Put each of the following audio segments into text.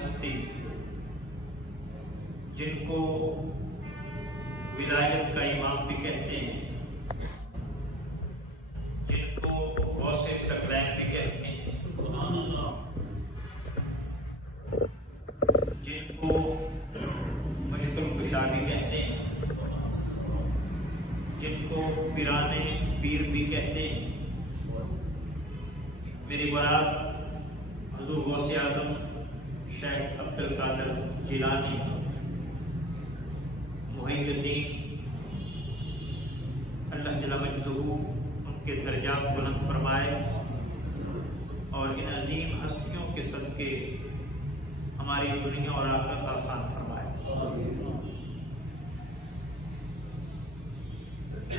ہستی جن کو ولایت کا امام بھی کہتے ہیں، جن کو غوث ثقلین بھی کہتے ہیں، سبحان اللہ، جن کو مشکل کشا بھی کہتے ہیں، جن کو پیران پیر بھی کہتے ہیں، میری مراد حضور غوث اعظم شیخ عبد القادر جیلانی محی الدین، اللہ جل مجدہ ان کے درجات بلند فرمائے اور ان عظیم ہستیوں کے صدقے ہماری دنیا اور آخرت آسان فرمائے۔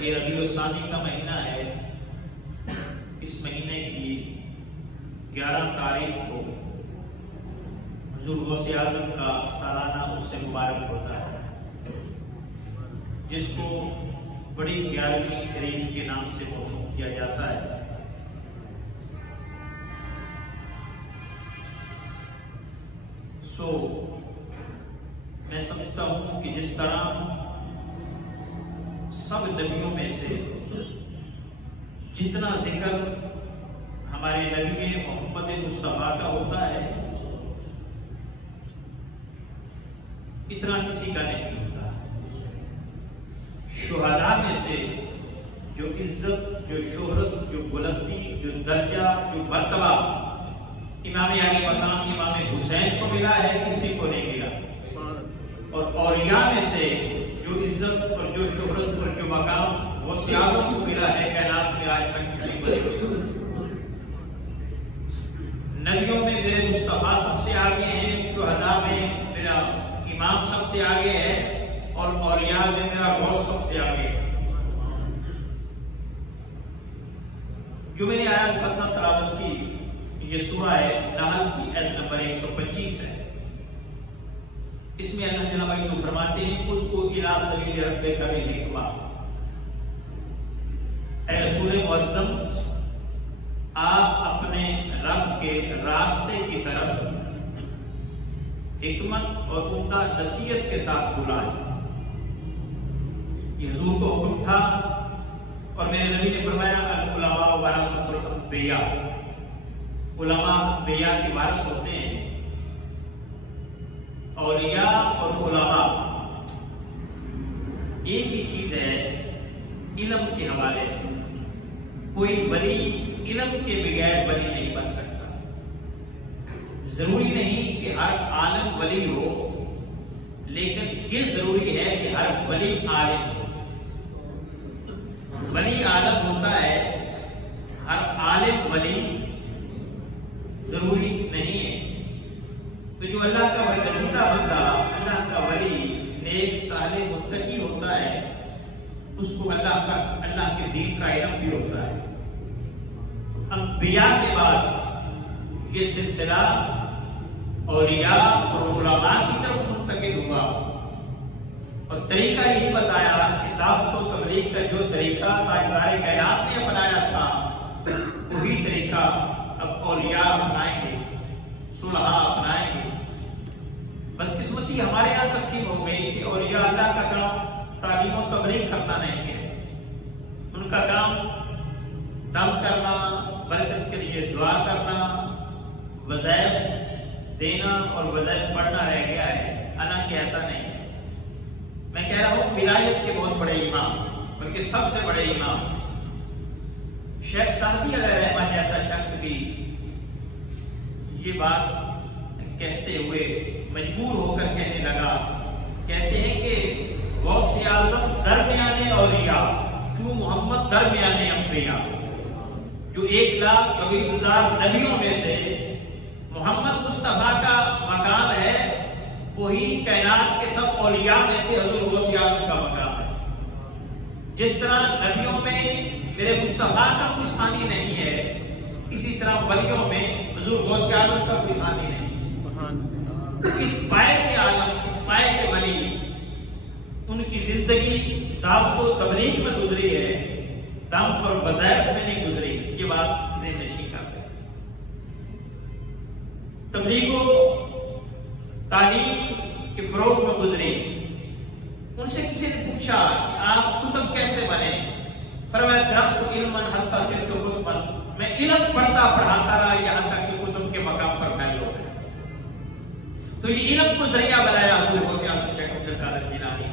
یہ ربیع الثانی کا مہینہ ہے، اس مہینے کی 11 تاریخ کو حضور غوث اعظم کا سالانہ عرس مبارک ہوتا ہے، جس کو بڑی 11ویں شریف کے نام سے موسوم کیا جاتا ہے۔ میں سمجھتا ہوں کہ جس طرح سب نبیوں میں سے جتنا ذکر ہمارے نبی محمد مصطفیٰ کا ہوتا ہے، اتنا کسی کا نہیں ہوتا۔ شہداء میں سے جو عزت، جو شہرت، جو بلندی، جو درجہ، جو مرتبہ امام علی مقام امام حسین کو ملا ہے، کسی کو نہیں ملا۔ اور اولیاء میں سے جو عزت اور جو شہرت اور جو مقام غوث اعظم کو ملا ہے، کائنات میں آج تک کسی کو نہیں ملا۔ نبیوں میں میرے مصطفیٰ سب سے آگے ہیں، شہداء میں میرا امام سب سے آگے ہے، اور اولیاء میں میرا غوث سب سے آگے ہے۔ جو میں نے آیت مقدسہ تلاوت کی، یہ سورہ نحل کی آیت نمبر 125 ہے۔ اس میں اللہ جل وعلا فرماتے ہیں ادعو الی سبیل ربک بالحکمہ، اے رسول معظم آپ اپنے رب کے راستے کی طرف حکمت اور عمدہ نصیحت کے ساتھ بلائیں۔ یہ حضور کو حکم تھا، اور میرے نبی نے فرمایا العلماء ورثۃ الانبیاء، علماء انبیاء کے وارث ہوتے ہیں۔ اولیاء اور علماء ایک ہی چیز ہے علم کے حوالے سے، کوئی ولی علم کے بغیر ولی نہیں بن سکتا۔ ضروری نہیں کہ ہر عالم ولی ہو، لیکن یہ ضروری ہے کہ ہر ولی عالم ہو۔ ولی عالم ہوتا ہے، ہر عالم ولی ضروری نہیں ہے۔ تو جو اللہ کا ولیدہ بندہ، اللہ کا ولی، نیک صالح متقی ہوتا ہے، اس کو اللہ کے دین کا علم بھی ہوتا ہے۔ انبیاء کے بعد یہ سلسلہ اولیاء اور علماء کی طرف منتقل ہوا، اور طریقہ یہی بتایا کہ دعوت و تبلیغ کا جو طریقہ تاجدار کائنات نے اپنایا تھا، وہی طریقہ اب اولیاء اپنائیں گے، صلحاء اپنائیں گے۔ بدقسمتی ہمارے یہاں تقسیم ہو گئی کہ اولیاء اللہ کا کام تعلیم و تبلیغ کرنا نہیں ہے، ان کا کام دم کرنا، برکت کے لیے دعا کرنا، وظائف دینا اور وظائف پڑھنا رہ گیا ہے، حالانکہ ایسا نہیں ہے۔ میں کہہ رہا ہوں ولایت کے بہت بڑے امام، بلکہ سب سے بڑے امام شیخ سعدی علیہ رحمہ جیسا شخص بھی یہ بات کہتے ہوئے مجبور ہو کر کہنے لگا، کہتے ہیں کہ غوث اعظم درمیانے اولیاء جو محمد درمیانے انبیاء، جو 1,24,000 نبیوں میں سے محمد مصطفیٰ کا مقام ہے، وہی کائنات کے سب اولیاء میں سے حضور غوث اعظم کا مقام ہے۔ جس طرح نبیوں میں میرے مصطفیٰ کا کوئی ثانی نہیں ہے، اسی طرح ولیوں میں حضور غوث اعظم کا کوئی ثانی نہیں۔ اس پائے کے عالم، اس پائے کے ولی، ان کی زندگی دعوت و تبلیغ میں گزری ہے، دم اور وظائف میں نہیں گزری۔ یہ بات ذہن نشین کرتے ہیں۔ تبلیغ و تعلیم کے فروغ میں گزری. ان سے کسی نے پوچھا کہ آپ کتب کیسے بنے؟ فرمایا درست علم حتی صرت کتبا، میں علم پڑھتا پڑھاتا رہا یہاں تک کہ کتب کے مقام پر فیض ہو گیا. تو یہ علم کو ذریعہ بنایا حضور غوث اعظم شیخ عبد القادر جیلانی.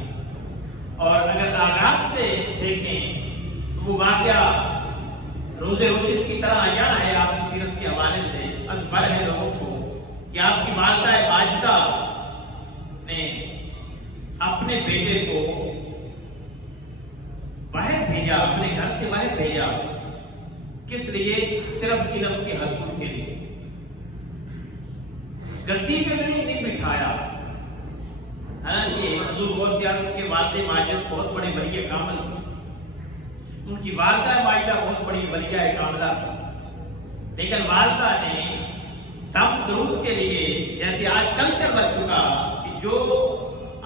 اور اگر آغاز سے دیکھیں تو وہ واقعہ روز روشن کی طرح آیا ہے آپ کی سیرت کے حوالے سے. ازبر ہے لوگوں کو کہ آپ کی والدہ ماجدہ نے اپنے بیٹے کو باہر بھیجا، اپنے گھر سے باہر بھیجا. کس لیے؟ صرف علم کے حصول کے لیے. گدی پہ بھی نہیں بٹھایا. یہ حضور غوث اعظم کے والد ماجد بہت بڑے ولی کامل تھے. ان کی والدہ ماجدہ بہت بڑی ولیہ کاملہ تھی. لیکن والدہ نے دم درود کے لیے، جیسے آج کلچر بن چکا کہ جو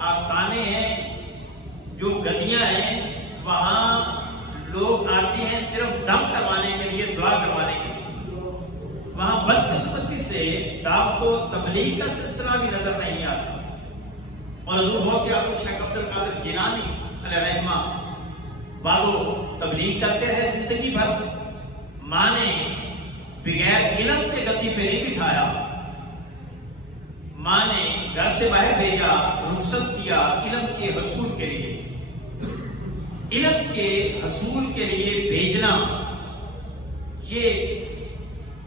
آستانے ہیں، جو گدیاں ہیں، وہاں لوگ آتے ہیں صرف دم کروانے کے لیے، دعا کروانے کے لیے. وہاں بدقسمتی سے دعوت و تبلیغ کا سلسلہ بھی نظر نہیں آتا. اور حضور غوث اعظم شیخ عبد القادر جیلانی علیہ رحمہ بعضو تبلیغ کرتے رہے زندگی بھر. ماں نے بغیر علم کے گدی پہ نہیں بٹھایا. ماں نے گھر سے باہر بھیجا، رخصت کیا علم کے حصول کے لیے. علم کے حصول کے لیے بھیجنا یہ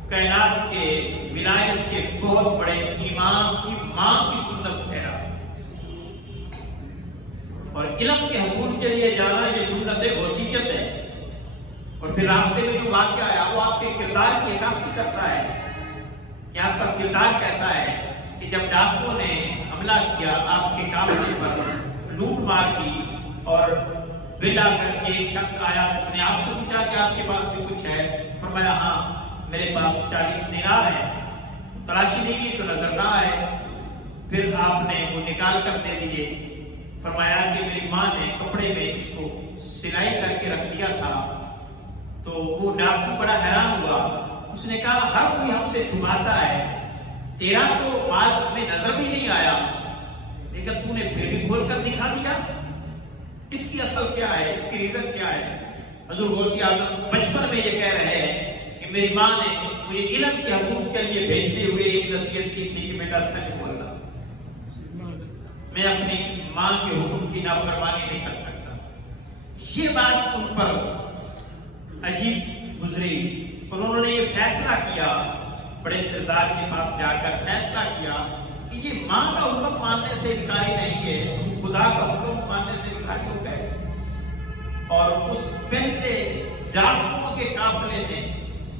کائنات کے ولایت کے بہت بڑے امام کی ماں کی سنت ٹھہرا. اور علم کے حصول کے لیے جانا یہ سنت غوثیت ہے. اور پھر راستے میں جو واقعہ آیا وہ آپ کے کردار کی عکاسی کرتا ہے کہ آپ کا کردار کیسا ہے. کہ جب ڈاکوؤں نے حملہ کیا آپ کے قافلے پر، لوٹ مار کی، اور بلا کر کے ایک شخص آیا، اس نے آپ سے پوچھا کہ آپ کے پاس بھی کچھ ہے؟ فرمایا ہاں میرے پاس 40 دینار ہے. تلاشی نہیں کی تو نظر نہ آئے. پھر آپ نے وہ نکال کر دے دیے. فرمایا کہ میری ماں نے کپڑے میں اس کو سلائی کر کے رکھ دیا تھا. تو وہ ڈاکو بڑا حیران ہوا. اس نے کہا ہر کوئی ہم سے چھپاتا ہے، تیرا تو مال ہمیں نظر بھی نہیں آیا، لیکن تو نے پھر بھی کھول کر دکھا دیا. اس کی اصل کیا ہے؟ اس کی ریزن کیا ہے؟ حضور غوث اعظم بچپن میں یہ کہہ رہے ہیں کہ میری ماں نے مجھے علم کے حصول کے لیے بھیجتے ہوئے ایک نصیحت کی تھی کہ بیٹا سچ بولنا. میں اپنی ماں کے حکم کی نافرمانی نہیں کر سکتا. یہ بات ان پر عجیب گزری اور انہوں نے یہ فیصلہ کیا، بڑے سردار کے پاس جا کر فیصلہ کیا کہ یہ ماں کا حکم ماننے سے انکاری نہیں ہے، خدا کا حکم ماننے سے انکاری ہو گئے. اور اس پہلے ڈاکوؤں کے قافلے نے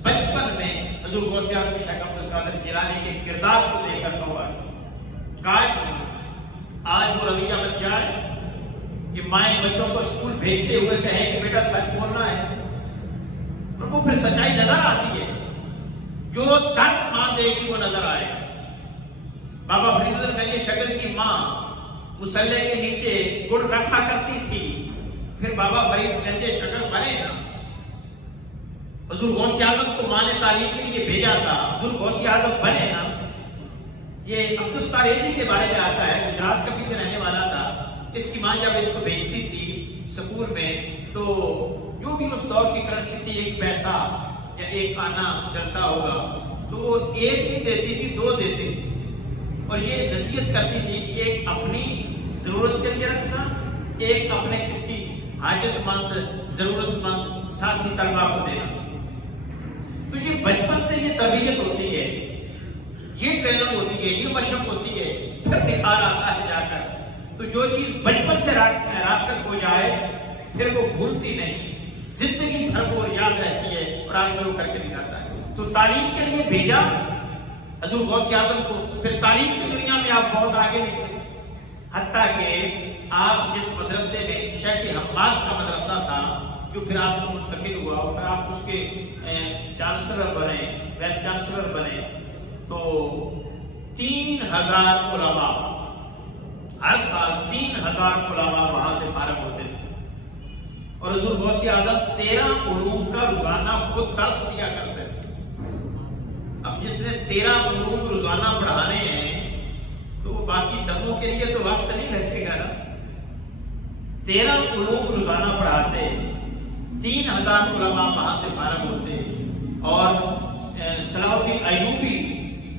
بچپن میں حضور غوث اعظم شیخ عبد القادر جیلانی کے کردار کو دیکھ کر توبہ کی. کاش آج وہ رویہ بن جائے کہ مائیں بچوں کو اسکول بھیجتے ہوئے کہیں کہ بیٹا سچ بولنا ہے، اور وہ پھر سچائی نظر آتی ہے. جو درس ماں دے گی وہ نظر آئے گا. بابا فرید احمد گنج شکر کی ماں مصلے کے نیچے گڑ رکھا کرتی تھی، پھر بابا فرید گنج شکر بنے نا. حضور غوث اعظم کو ماں نے تعلیم کے لیے بھیجا تھا، حضور غوث اعظم بنے نا. یہ عبدالستار ایدھی کے بارے میں آتا ہے، گجرات کا پیچھے رہنے والا تھا. اس کی ماں جب اس کو بھیجتی تھی سکول میں تو جو بھی اس دور کی کرنسی تھی، 1 پیسہ یا 1 آنا چلتا ہوگا، تو وہ 1 نہیں دیتی تھی، 2 دیتی تھی. اور یہ نصیحت کرتی تھی کہ ایک اپنی ضرورت کے لیے رکھنا، ایک اپنے کسی حاجت مند ضرورت مند ساتھی طلبہ کو دینا. تو یہ بچپن سے یہ تربیت ہوتی ہے، یہ ٹریننگ ہوتی ہے، یہ مشق ہوتی ہے، پھر نکھار آتا ہے جا کر. تو جو چیز بچپن سے راست ہو جائے پھر وہ بھولتی نہیں، زندگی بھر وہ یاد رہتی ہے اور آگے وہ کر کے دکھاتا ہے. تو تعلیم کے لیے بھیجا حضور غوث اعظم کو. پھر تعلیم کی دنیا میں آپ بہت آگے نکلے، حتیٰ کہ آپ جس مدرسے میں شیخ حماد کا مدرسہ تھا جو پھر آپ کو منتقل ہوا اور پھر آپ اس کے چانسلر بنے، وائس چانسلر بنے، تو 3000 علماء ہر سال 3000 علماء وہاں سے فارغ ہوتے تھے. اور حضور غوث اعظم 13 علوم کا روزانہ خود درس دیا کرتے تھے. اب جس نے 13 علوم روزانہ پڑھانے ہیں تو وہ باقی باقی دموں کے لیے تو وقت نہیں لگے گا نا. 13 علوم روزانہ پڑھاتے, 3000 علماء وہاں سے فارغ ہوتے, اور صلاح الدین ایوبی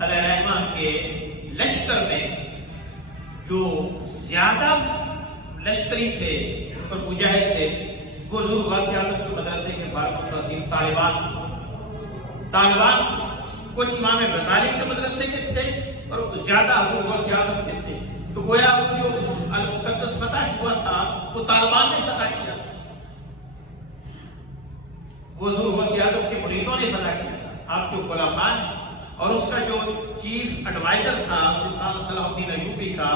علیہ رحمہ کے لشکر میں جو زیادہ لشکری تھے اور مجاہد تھے وہ حضور غوث اعظم کے مدرسے کے فارغ التحصیل طالبان کچھ امام غزالی کے مدرسے کے تھے اور زیادہ حضور غوث اعظم کے تھے. تو گویا وہ جو المقدس فتح ہوا تھا وہ طالبان نے فتح کیا تھا, وہ حضور غوث اعظم کے مریدوں نے فتح کیا تھا, آپ کے خلفاء نے. اور اس کا جو چیف ایڈوائزر تھا سلطان صلاح الدین ایوبی کا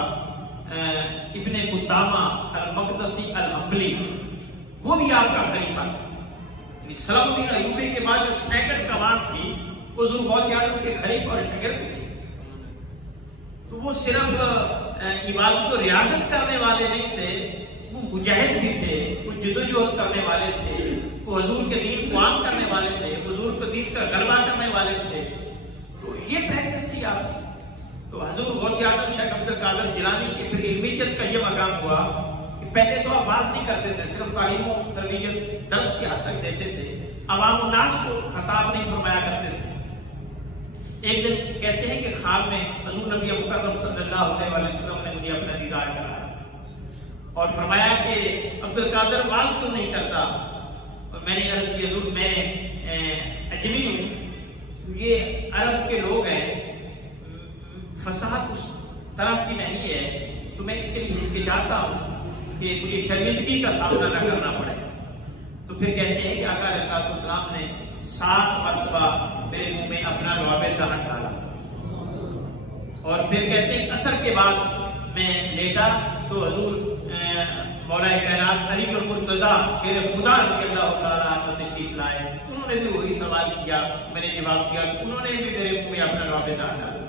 ابن قدامہ المقدسی الحنبلی, وہ بھی آپ کا خلیفہ تھا. صلاح الدین ایوبی کے بعد جو سیکنڈ کمان تھی وہ حضور غوث اعظم کے خلیفہ اور شاگرد تھے. تو وہ صرف عبادت و ریاضت کرنے والے نہیں تھے, وہ مجاہد بھی تھے, وہ جدوجہد کرنے والے تھے, وہ حضور کے دین کو عام کرنے والے تھے, حضور کے دین کا غلبہ کرنے والے تھے. تو یہ پریکٹس تھی آپ کی. تو حضور غوث اعظم شیخ عبد القادر جیلانی کی پھر علمیت کا یہ مقام ہوا کہ پہلے تو آپ بات نہیں کرتے تھے, صرف تعلیم و تربیت درس کی حد تک دیتے تھے, عوام الناس کو خطاب نہیں فرمایا کرتے تھے. ایک دن کہتے ہیں کہ خواب میں حضور نبی مکرم صلی اللہ علیہ وسلم نے مجھے اپنا دیدار کرایا اور فرمایا کہ عبد القادر واز کیوں نہیں کرتا. اور میں نے عرض کی حضور میں اجمی ہوں, یہ عرب کے لوگ ہیں, فصاحت اس طرح کی نہیں ہے, تو میں اس کے لیے ہچکچاتا ہوں کہ مجھے شرمندگی کا سامنا نہ کرنا پڑے. تو پھر کہتے ہیں کہ آقا علیہ الصلوۃ والسلام نے 7 مرتبہ میرے منہ میں اپنا لعاب دہن ڈالا, اور پھر کہتے ہیں عصر کے بعد میں لیٹا تو حضور مولا کائنات علی المرتضیٰ شیر خدا رضی اللہ تعالیٰ عنہ تشریف لائے. انہوں نے بھی وہی سوال کیا, میں نے جواب دیا, تو انہوں نے بھی میرے منہ میں اپنا لعاب دہن ڈالا,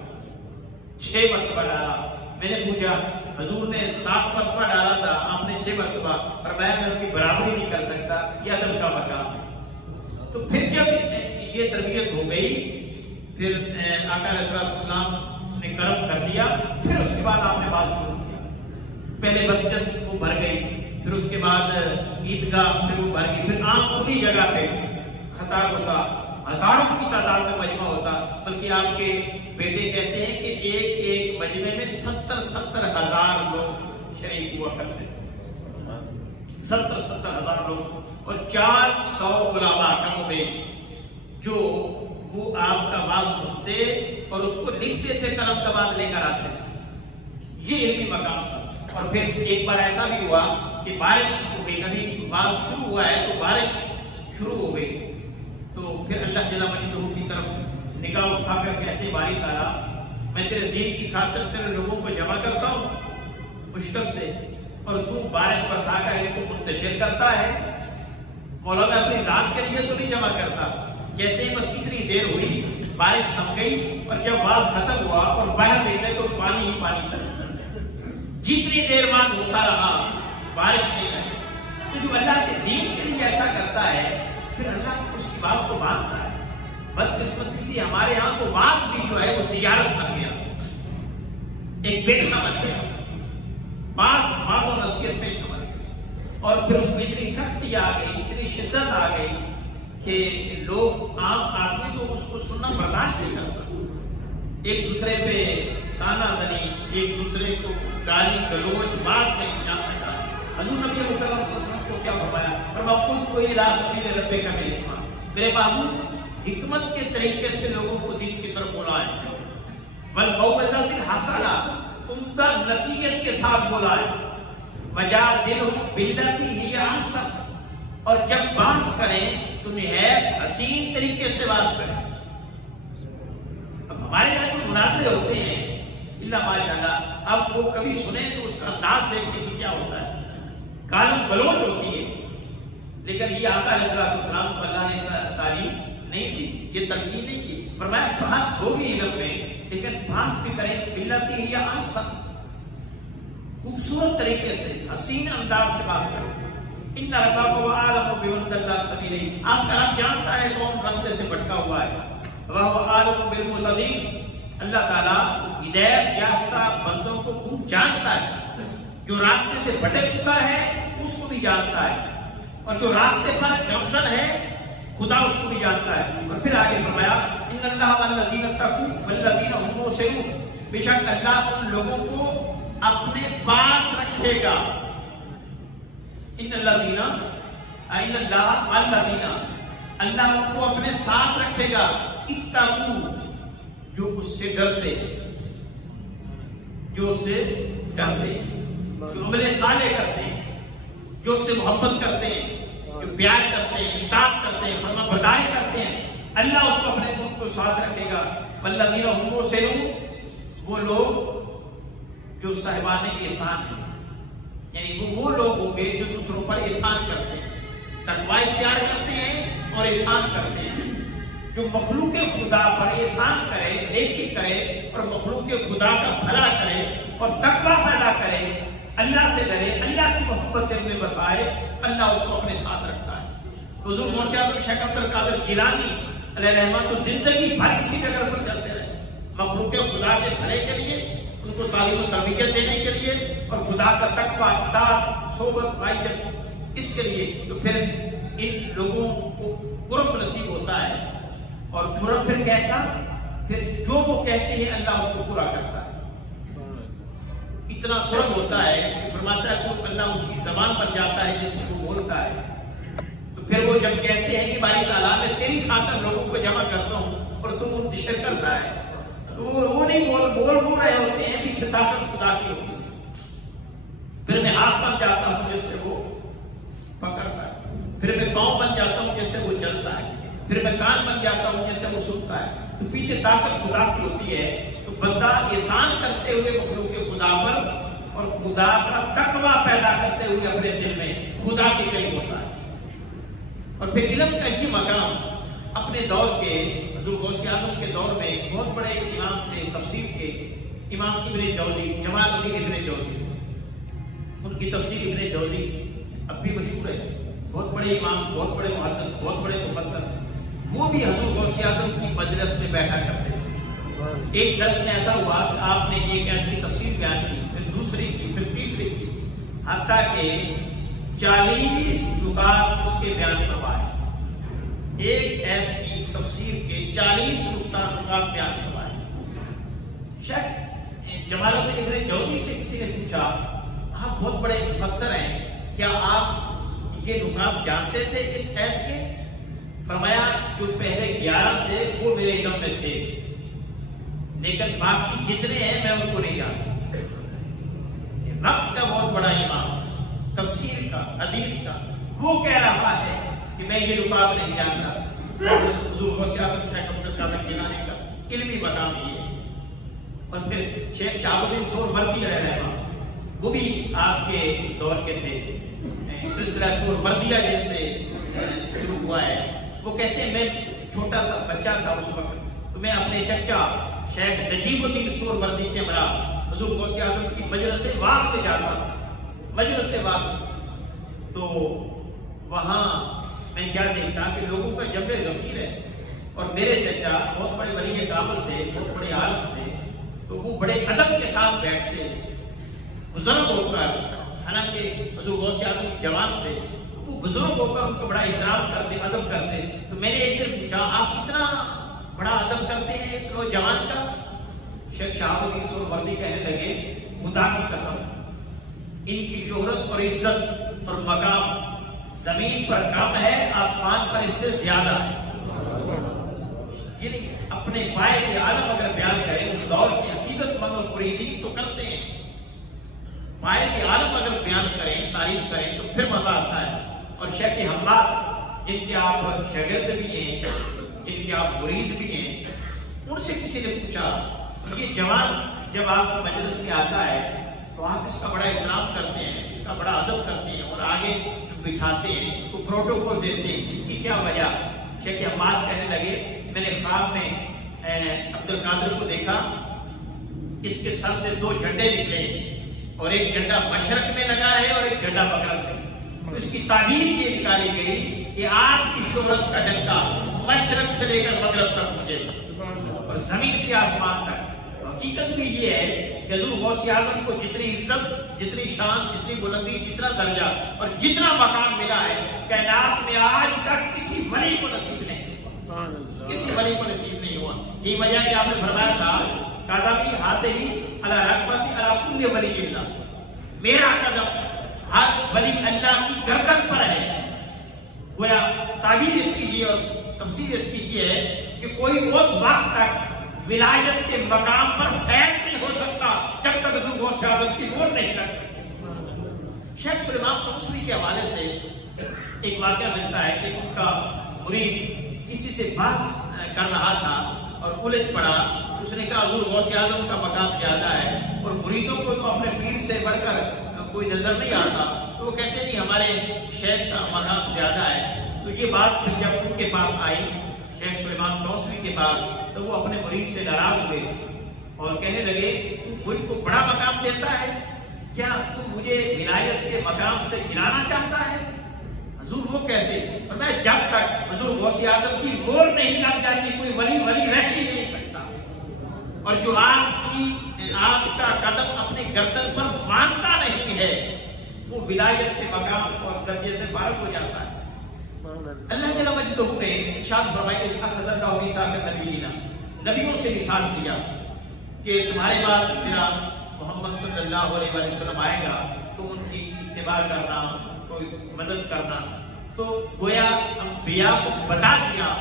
6 مرتبہ ڈالا. میں نے پوچھا حضور نے 7 مرتبہ ڈالا تھا, آپ نے 6 مرتبہ, فرمایا میں ان کی برابری نہیں کر سکتا, یہ ادب کا مقام ہے. تو پھر جب یہ تربیت ہو گئی, پھر آقا علیہ الصلوۃ والسلام نے کرم کر دیا, پھر اس کے بعد آپ نے بات شروع کیا. پہلے مسجد وہ بھر گئی, پھر اس کے بعد عیدگاہ پھر وہ بھر گئی, پھر عام کھلی جگہ پہ خطاب ہوتا, ہزاروں کی تعداد میں مجمع ہوتا. بلکہ آپ کے بیٹے کہتے ہیں کہ ایک مجمع میں 70 ہزار لوگ شریک ہوا کرتے تھے, 70 ہزار لوگ, اور 400 علماء کم و بیش جو وہ آپ کا بات سنتے اور اس کو لکھتے تھے, قلم کا بات لے کر آتے تھے. یہ علمی مقام تھا. اور پھر ایک بار ایسا بھی ہوا کہ بارش ہو گئی, ابھی بات شروع ہوا ہے تو بارش شروع ہو گئی, تو پھر اللہ جل مجدہ کی طرف نگاہ اٹھا کر کہتے باری تعالیٰ میں تیرے دین کی خاطر تیرے لوگوں کو جمع کرتا ہوں مشکل سے, اور تو بارش برسا کر ان کو منتشر کرتا ہے. مولا میں اپنی ذات کے لیے تو نہیں جمع کرتا. کہتے ہیں بس اتنی دیر ہوئی, بارش تھم گئی, اور جب باز ختم ہوا اور باہر نکلے تو پانی ہی پانی تھا. جتنی دیر بعد ہوتا رہا بارش نہیں آئی. تو جو اللہ کے دین کے لیے ایسا کرتا ہے پھر اللہ اس کی بات کو مانتا ہے. بدقسمتی سے ہمارے ہاں تو بات بھی جو ہے وہ تجارت بن گیا, ایک پیشہ بن گیا, بعض و نصیحت پیشہ بن گیا. اور پھر اس میں اتنی سختی آ گئی, اتنی شدت آ گئی کہ لوگ عام آدمی تو اس کو سننا برداشت نہیں کرتا. ایک دوسرے پہ تانا زنی, ایک دوسرے کو گالی گلوچ بات نہیں جانتا. حضور نبی مکرم صلی اللہ علیہ وسلم کو کیا فرمایا, فرمایا خود کوئی سبیل ربک کا بالحکمہ, میرے محبوب حکمت کے طریقے سے لوگوں کو دین کی طرف بلائیں. والموعظۃ الحسنہ, عمدہ نصیحت کے ساتھ بلائیں. وجادلہم باللتی ہی احسن, اور جب بحث کریں تو نہایت حسین طریقے سے بحث کریں. اب ہمارے یہاں جو مناظرے ہوتے ہیں اللہ ماشاءاللہ, اب وہ کبھی سنیں تو اس کا انداز دیکھنے کی کیا ہوتا ہے, گالم گلوچ ہوتی ہے. لیکن یہ آقا علیہ الصلوۃ والسلام کو اللہ نے تعلیم نہیں دی, یہ تلقین نہیں کی. فرمایا بحث ہوگی علم میں, لیکن بحث بھی کریں باللتی ہی احسن, خوبصورت طریقے سے حسین انداز سے بحث کریں. ان ربکم اعلم بمن ضل عن سبیلہ, آپ کا رب جانتا ہے کون راستے سے بھٹکا ہوا ہے. وہو اعلم بالمہتدین, اللہ تعالیٰ ہدایت یافتہ بندوں کو خوب جانتا ہے، جو راستے سے بھٹک چکا ہے اس کو بھی جانتا ہے، اور جو راستے پر گامزن ہے خدا اس کو بھی جانتا ہے۔ اور پھر آگے فرمایا ان اللہ والذین اتقوا والذین هم محسنون، بے شک اللہ ان لوگوں کو اپنے پاس رکھے گا۔ ان اللہ والذین، اللہ ان کو اپنے ساتھ رکھے گا، اتقوا، جو اس سے ڈرتے ہیں، جو اس سے ڈرتے ہیں، جو عمل صالح کرتے ہیں، جو اس سے محبت کرتے ہیں، جو پیار کرتے ہیں، اطاعت کرتے ہیں، فرما برداری کرتے ہیں، اللہ اس کو اپنے ان کو ساتھ رکھے گا۔ والذین هم محسنون، وہ لوگ جو صاحبان احسان ہیں، یعنی وہ لوگ ہوں گے جو دوسروں پر احسان کرتے ہیں، تقوی اختیار کرتے ہیں اور احسان کرتے ہیں۔ جو مخلوق خدا پر احسان کرے، نیکی کرے اور مخلوق خدا کا بھلا کرے اور تقوی پیدا کرے، اللہ سے ڈرے، اللہ کی محبت دل میں بسائے، اللہ اس کو اپنے ساتھ رکھتا ہے۔ حضور غوث اعظم شیخ عبد القادر جیلانی علیہ رحمۃ تو زندگی بھر اسی جگہ پر چلتے رہے، مخلوق خدا کے بھلے کے لیے، ان کو تعلیم و تربیت دینے کے لیے، اور خدا کا تقوی، اطاعت، صحبت، معیت، اس کے لیے۔ تو پھر ان لوگوں کو قرب نصیب ہوتا ہے، اور قرب پھر کیسا؟ پھر جو وہ کہتے ہیں اللہ اس کو پورا کرتا ہے۔ اتنا قرب ہوتا ہے کہ فرماتا ہے کہ اللہ اس کی زبان بن جاتا ہے جس سے وہ بولتا ہے۔ تو پھر وہ جب کہتے ہیں کہ باری تعالیٰ میں تیری خاطر لوگوں کو جمع کرتا ہوں اور تم منتشر کرتا ہے، تو وہ نہیں بول رہے ہوتے ہیں، پیچھے طاقت خدا کی ہوتی ہے۔ پھر میں ہاتھ بن جاتا ہوں جس سے وہ پکڑتا ہے، پھر میں پاؤں بن جاتا ہوں جس سے وہ چلتا ہے، پھر میں کان بن جاتا ہوں جس سے وہ سنتا ہے۔ تو پیچھے طاقت خدا کی ہوتی ہے۔ تو بندہ احسان کرتے ہوئے مخلوق خدا پر اور خدا کا تقوی پیدا کرتے ہوئے اپنے دل میں خدا کے قریب ہوتا ہے۔ اور پھر علم کا یہ مقام اپنے دور کے، حضور غوث اعظم کے دور میں بہت بڑے امام تھے تفسیر کے، امام ابن جوزی، جمال الدین ابن جوزی، ان کی تفسیر ابن جوزی اب بھی مشہور ہے، بہت بڑے امام، بہت بڑے محدث، بہت بڑے مفسر۔ وہ بھی حضور غوث اعظم کی مجلس میں بیٹھا کرتے تھے۔ ایک درس میں ایسا ہوا کہ آپ نے ایک آیت کی تفسیر بیان کی، پھر دوسری کی، پھر تیسری کی، حتیٰ کہ 40 نکات اس کے بیان فرمائے۔ ایک آیت کی تفسیر کے 40 نکات بیان فرمائے۔ شیخ جمال الدین ابن جوزی سے کسی نے پوچھا، آپ بہت بڑے مفسر ہیں، کیا آپ یہ نکات جانتے تھے اس آیت کے؟ فرمایا جو پہلے 11 تھے وہ میرے علم میں تھے، لیکن باقی جتنے ہیں میں ان کو نہیں جانتا۔ وقت کا بہت بڑا امام، تفسیر کا، حدیث کا، وہ کہہ رہا ہے کہ میں یہ نکات نہیں جانتا۔ حضور غوث اعظم شیخ عبد القادر جیلانی کا علمی مقام یہ ہے۔ اور پھر شیخ شہاب الدین سہروردی علیہ رحمہ، وہ بھی آپ کے دور کے تھے۔ سلسلہ سہروردیہ جن سے شروع ہوا ہے، وہ کہتے ہیں میں چھوٹا سا بچہ تھا اس وقت، تو میں اپنے چچا شیخ نجیب الدین سہروردی کے ہمراہ حضور غوث اعظم کی مجلس واقع میں جاتا تھا، مجلس واقع۔ تو وہاں میں کیا دیکھتا کہ لوگوں کا جبر غفیر ہے، اور میرے چچا بہت بڑے ولی کامل تھے، بہت بڑے عالم تھے، تو وہ بڑے ادب کے ساتھ بیٹھتے، بزرگ ہو کر، حالانکہ حضور غوث اعظم جوان تھے، وہ بزرگ ہو کر ان کو بڑا احترام کرتے، ادب کرتے۔ تو میں نے ایک دن پوچھا آپ اتنا بڑا ادب کرتے ہیں اس نوجوان کا؟ شیخ شہاب الدین سہروردی کہنے لگے خدا کی قسم، ان کی شہرت اور عزت اور مقام زمین پر کم ہے، آسمان پر اس سے زیادہ ہے۔ یعنی اپنے پائے کے عالم اگر بیان کریں، اس دور کی عقیدت مند اور مریدین تو کرتے ہیں، پائے کے عالم اگر بیان کریں، تعریف کریں تو پھر مزہ آتا ہے۔ اور شیخ حماد جن کے آپ شاگرد بھی ہیں، جن کے آپ مرید بھی ہیں، ان سے کسی نے پوچھا یہ جوان جب آپ مجلس میں آتا ہے تو آپ اس کا بڑا احترام کرتے ہیں، اس کا بڑا ادب کرتے ہیں اور آگے بٹھاتے ہیں، اس کو پروٹوکول دیتے ہیں، اس کی کیا وجہ؟ شیخ حماد کہنے لگے میں نے خواب میں عبد القادر کو دیکھا، اس کے سر سے 2 جھنڈے نکلے اور ایک جھنڈا مشرق میں لگا ہے اور ایک جھنڈا مغرب میں۔ اس کی تعبیر یہ نکالی گئی کہ آپ کی شہرت کا ڈنکا مشرق سے لے کر مغرب تک مجھے، اور زمین سے آسمان تک حقیقت بھی یہ ہے کہ حضور غوث اعظم کو جتنی عزت، جتنی شان، جتنی بلندی، جتنا درجہ اور جتنا مقام ملا ہے کائنات میں آج تک کسی ولی کو نصیب نہیں ہوا، کسی ولی کو نصیب نہیں ہوا۔ یہ وجہ کہ آپ نے فرمایا تھا قدمی ہاتھ ہی اللہ رغبتی اللہ کل ولی اللہ، میرا قدم ہر ولی اللہ کی گردن پر ہے۔ گویا تعبیر اس کی یہ اور تفسیر اس کی یہ ہے کہ کوئی اس وقت تک ولایت کے مقام پر فیض نہیں ہو سکتا جب تک حضور غوث اعظم کی مہر نہیں لگتی۔ شیخ سلیمان توسوی کے حوالے سے ایک واقعہ ملتا ہے کہ ان کا مرید کسی سے بحث کر رہا تھا اور الجھ پڑا، اس نے کہا حضور غوث اعظم کا مقام زیادہ ہے اور مریدوں کو تو اپنے پیر سے بڑھ کر کوئی نظر نہیں آتا، تو وہ کہتے نہیں ہمارے شیخ کا مقام زیادہ ہے۔ تو یہ بات پھر جب ان کے پاس آئی شیخ سلیمان توسوی کے پاس تو وہ اپنے مرید سے ناراض ہوئے اور کہنے لگے تو مجھ کو بڑا مقام دیتا ہے، کیا تم مجھے ولایت کے مقام سے گرانا چاہتا ہے؟ حضور وہ کیسے؟ میں جب تک حضور غوث اعظم کی مہر نہیں لگ جاتی کوئی ولی رہ ہی نہیں سکتا، اور جو آپ کا قدم اپنے گردن پر مانتا نہیں ہے وہ ولایت کے مقام اور درجے سے فارغ ہو جاتا ہے۔ اللہ جل مجدہ نے ارشاد فرمایا اس اخذنا عیسیٰ کے نبیوں سے مثال دیا کہ تمہارے بعد میرا محمد صلی اللہ علیہ وسلم آئے گا تو ان کی اتباع کرنا، کوئی مدد کرنا، تو گویا انبیاء کو بتا دیا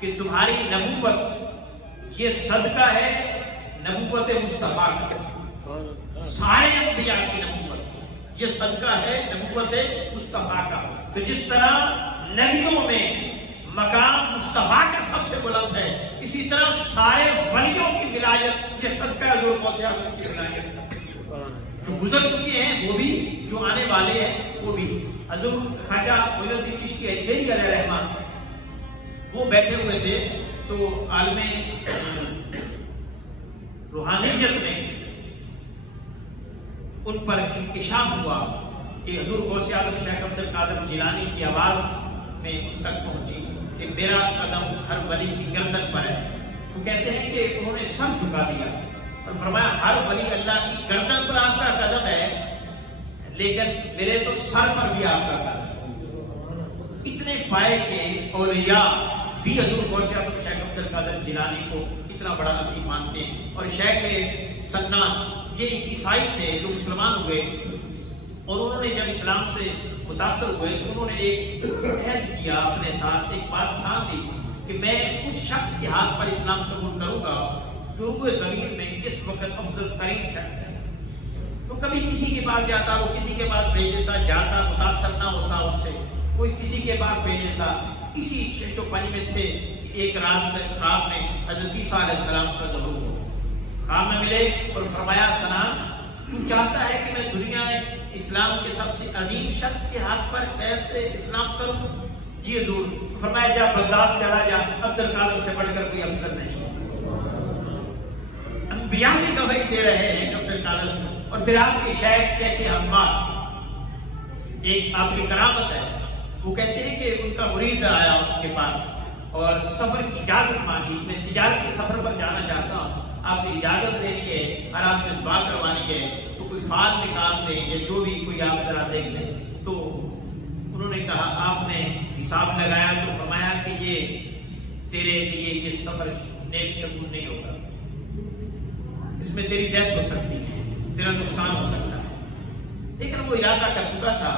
کہ تمہاری نبوت یہ صدقہ ہے نبوت مصطفیٰ کا، سارے انبیاء کی نبوت یہ صدقہ ہے نبوت مصطفیٰ کا۔ تو جس طرح نبیوں میں مقام مصطفیٰ کا سب سے بلند ہے، اسی طرح سارے ولیوں کی ولایت یہ صدقہ حضور غوث اعظم کی ولایت، جو گزر چکے ہیں وہ بھی، جو آنے والے ہیں وہ بھی۔ حضور خواجہ معین الدین چشتی اجمیری علیہ رحمہ وہ بیٹھے ہوئے تھے تو عالم روحانیت میں ان پر انکشاف ہوا کہ حضور غوث اعظم شیخ عبد القادر جیلانی کی آواز میں ان تک پہنچی کہ میرا قدم ہر ولی کی گردن پر ہے۔ تو کہتے ہیں کہ انہوں نے سر جھکا دیا اور فرمایا ہر ولی اللہ کی گردن پر آپ کا قدم ہے لیکن میرے تو سر پر بھی آپ کا قدم ہے۔ اتنے پائے کہ اولیاء بھی حضور غوث اعظم شیخ عبد القادر جیلانی کو اتنا بڑا عظیم مانتے ہیں۔ اور شیخ سنان یہ ایک عیسائی تھے جو مسلمان ہوئے اور انہوں نے جب اسلام سے متاثر ہوئے تو انہوں نے ایک عہد کیا اپنے ساتھ، ایک بات ٹھان لی کہ میں اس شخص کے ہاتھ پر اسلام قبول کروں گا جو روح زمین میں اس وقت افضل ترین شخص ہے۔ تو کبھی کسی کے پاس جاتا، وہ کسی کے پاس بھیج دیتا، جاتا متاثر نہ ہوتا اس سے، کوئی کسی کے پاس بھیج دیتا۔ اسی 605 میں تھے کہ ایک رات خواب میں حضرت عیسیٰ علیہ السلام کا ظہور ہوا، خواب میں ملے اور فرمایا سنان تو چاہتا ہے کہ میں دنیا اسلام کے سب سے عظیم شخص کے ہاتھ پر بیعت اسلام کروں؟ جی حضور۔ فرمایا جا بغداد چلا جا، عبد القادر سے بڑھ کر کوئی افضل نہیں۔ انبیاء بھی گواہی دے رہے ہیں عبد القادر سے، اور پھر آپ کے شیخ حماد ایک آپ کی کرامت ہے، وہ کہتے ہیں کہ ان کا مرید آیا ان کے پاس اور سفر کی اجازت مانگی، میں تجارت کے سفر پر جانا چاہتا ہوں، آپ سے اجازت لینی ہے اور آپ سے دعا کروانی ہے، تو کوئی فال نکال دیں یا جو بھی کوئی آپ ذرا دیکھ لیں۔ تو انہوں نے کہا آپ نے حساب لگایا تو فرمایا کہ یہ تیرے لیے یہ سفر نیک شگون نہیں ہوگا، اس میں تیری ڈیتھ ہو سکتی ہے، تیرا نقصان ہو سکتا ہے۔ لیکن وہ ارادہ کر چکا تھا۔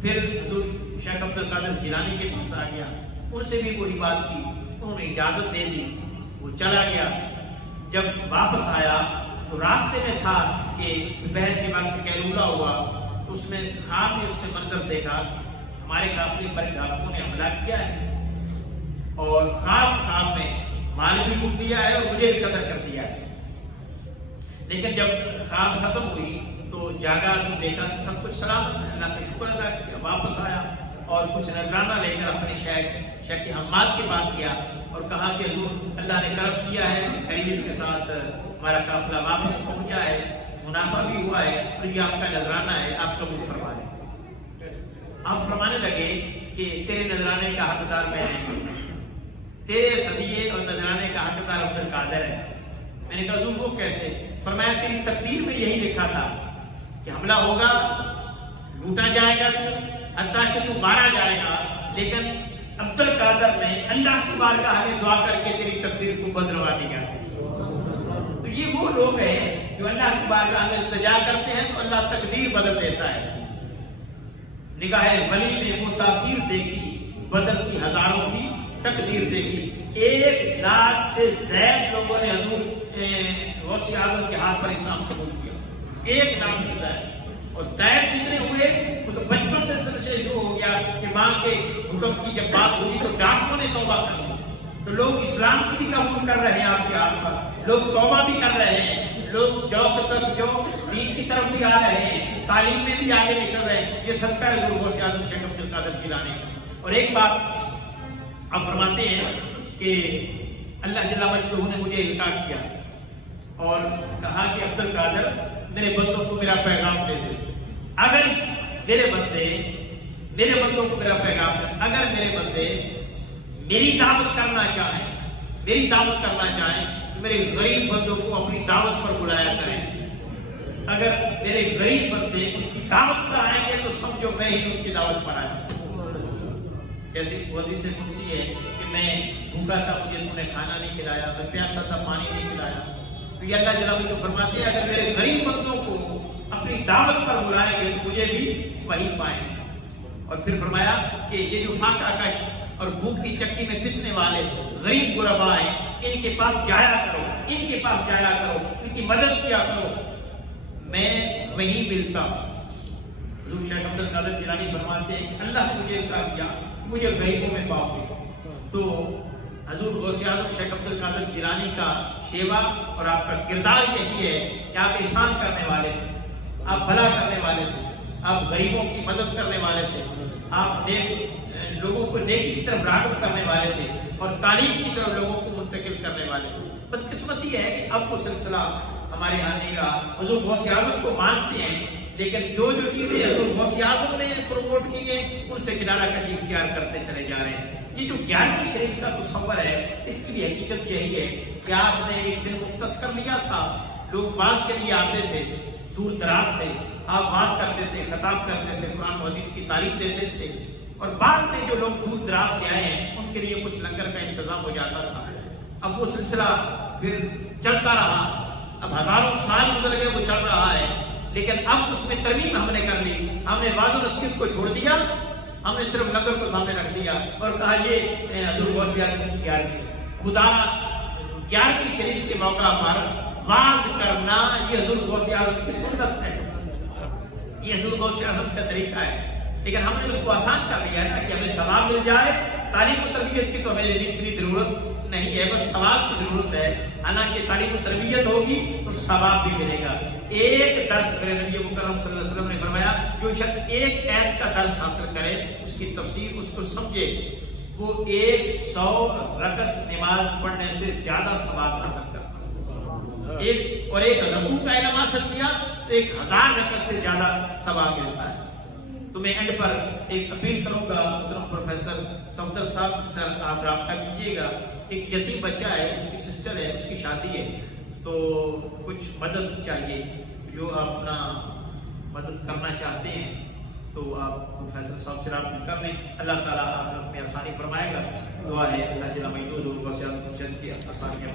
پھر حضور شیخ عبد القادر جیلانی کے پاس آ گیا، ان سے بھی وہی بات کی، انہوں نے اجازت دے دی، وہ چلا گیا۔ جب واپس آیا تو راستے میں تھا کہ دوپہر کے وقت قیلولہ ہوا، تو اس میں خواب میں اس نے منظر دیکھا ہمارے قافلے پر ڈاکوؤں نے حملہ کیا ہے اور خواب میں مال بھی لوٹ لیا ہے اور مجھے بھی قتل کر دیا ہے۔ لیکن جب خواب ختم ہوئی تو جاگا تو دیکھا کہ سب کچھ سلامت ہے، اللہ کا شکر ادا کیا، واپس آیا اور کچھ نذرانہ لے کر اپنے شیخ حماد کے پاس گیا اور کہا کہ حضور اللہ نے کرم کیا ہے، خیریت کے ساتھ ہمارا قافلہ واپس پہنچا ہے، منافع بھی ہوا ہے، اور یہ آپ کا نذرانہ ہے، آپ قبول فرما لیں۔ آپ فرمانے لگے کہ تیرے نذرانے کا حقدار میں، تیرے صدیے اور نذرانے کا حقدار عبد القادر ہے، میں نے کہا حضور وہ کیسے؟ فرمایا تیری تقدیر میں یہی لکھا تھا کہ حملہ ہوگا، لوٹا جائے گا تو، حتیٰ کہ تو مارا جائے گا، لیکن عبد القادر نے اللہ کی بارگاہ میں دعا کر کے تیری تقدیر کو بدلوا دیا۔ تو یہ وہ لوگ ہیں جو اللہ کی بارگاہ میں التجا کرتے ہیں تو اللہ تقدیر بدل دیتا ہے۔ نگاہ ولی نے وہ تاثیر دیکھی، بدلتی ہزاروں کی تقدیر دیکھی۔ 1 لاکھ سے زائد لوگوں نے حضور غوث اعظم کے ہاتھ پر اسلام قبول کیا، 1 لاکھ سے زائد۔ اور دائر جتنے ہوئے وہ تو بچپن سے سلسلے شروع ہو گیا کہ ماں کے حکم کی جب بات ہوئی تو ڈاکٹروں نے توبہ کر لی، تو لوگ اسلام کی بھی قبول کر رہے ہیں آپ کے ہاتھ پر، لوگ توبہ بھی کر رہے ہیں، لوگ جو دین کی طرف بھی آ رہے ہیں، تعلیم میں بھی آگے نکل رہے ہیں۔ یہ صدقہ ہے حضور غوث اعظم شیخ عبد القادر جیلانی کا۔ اور ایک بات آپ فرماتے ہیں کہ اللہ جل مجدہ نے مجھے القاء کیا اور کہا کہ عبد القادر میرے بندوں کو میرا پیغام دے دے، اگر میرے بندوں کو میرا پیغام دے، اگر میرے بندے میری دعوت کرنا چاہیں تو میرے غریب بندوں کو اپنی دعوت پر بلایا کریں، اگر میرے غریب بندے دعوت پر آئیں گے تو سمجھو میں ہی ان کی دعوت پر آیا۔ جیسے حدیث قدسی ہے کہ میں بھوکا تھا، مجھے تم نے کھانا نہیں کھلایا، میں پیاسا تھا، پانی نہیں کھلایا۔ تو یہ اللہ جل تو فرماتے ہیں اگر میرے غریب بندوں کو اپنی دعوت پر بلائیں گے تو مجھے بھی وہی پائیں گے۔ اور پھر فرمایا کہ یہ جو فاقہ کش اور بھوک کی چکی میں پسنے والے غریب غربا ہیں، ان کے پاس جایا کرو، ان کی مدد کیا کرو، میں وہی ملتا ہوں۔ حضور شیخ عبد القادر جیلانی فرماتے ہیں کہ اللہ نے مجھے کہا کیا مجھے غریبوں میں پاؤ گے۔ تو حضور غوث اعظم شیخ عبد القادر جیلانی کا شیوا اور آپ کا کردار یہی ہے کہ آپ احسان کرنے والے تھے، آپ بھلا کرنے والے تھے، آپ غریبوں کی مدد کرنے والے تھے، آپ لوگوں کو نیکی کی طرف راغب کرنے والے تھے اور تعلیم کی طرف لوگوں کو منتقل کرنے والے تھے۔ بدقسمتی ہے کہ اب وہ سلسلہ ہمارے یہاں نہیں رہا۔ حضور غوث اعظم کو مانتے ہیں لیکن جو چیزیں حضور غوث اعظم نے پروموٹ کی ہیں ان سے کنارہ کشی اختیار کرتے چلے جا رہے ہیں۔ یہ جو 11ویں شریف کا تصور ہے اس کی بھی حقیقت یہی ہے کہ آپ نے ایک دن مختص کر لیا تھا، لوگ باز کے لیے آتے تھے دور دراز سے، آپ باز کرتے تھے، خطاب کرتے تھے، قرآن و حدیث کی تعلیم دیتے تھے، اور بعد میں جو لوگ دور دراز سے آئے ہیں ان کے لیے کچھ لنگر کا انتظام ہو جاتا تھا۔ اب وہ سلسلہ پھر چلتا رہا، اب ہزاروں سال گزر گئے، وہ چل رہا ہے، لیکن اب اس میں ترمیم ہم نے کر لی، ہم نے واضح نصیحت کو چھوڑ دیا، ہم نے صرف لنگر کو سامنے رکھ دیا اور کہا یہ حضور غوث اعظم کی 11ویں خدا 11ویں شریف کے موقع پر واز کرنا یہ حضور غوث اعظم کی سنت ہے، یہ حضور غوث اعظم کا طریقہ ہے۔ لیکن ہم نے اس کو آسان کر لیا ہے نا کہ ہمیں ثواب مل جائے، تعلیم و تربیت کی تو ہمیں اتنی ضرورت نہیں ہے، بس ثواب کی ضرورت ہے۔ حالانکہ تعلیم و تربیت ہوگی تو ثواب بھی ملے گا۔ ایک درس میرے نبی مکرم صلی اللہ علیہ وسلم نے فرمایا جو شخص ایک آیت کا درس حاصل کرے، اس کی تفسیر اس کو سمجھے، وہ 100 رکعت نماز پڑھنے سے زیادہ ثواب حاصل کرتا ہے۔ اور ایک رکوع کا علم حاصل کیا تو 1000 رکعت سے زیادہ ثواب ملتا ہے۔ تو میں اینڈ پر ایک اپیل کروں گا محترم پروفیسر صفدر صاحب سے، آپ رابطہ کیجیے گا، ایک یتیم بچہ ہے، اس کی سسٹر ہے، اس کی شادی ہے، تو کچھ مدد چاہیے، جو اپنا مدد کرنا چاہتے ہیں تو آپ پروفیسر صاحب سے رابطہ کر لیں، اللہ تعالیٰ آپ میں آسانی فرمائے گا۔ دعا ہے اللہ جل مجدہ حضور غوث اعظم کی آسانیاں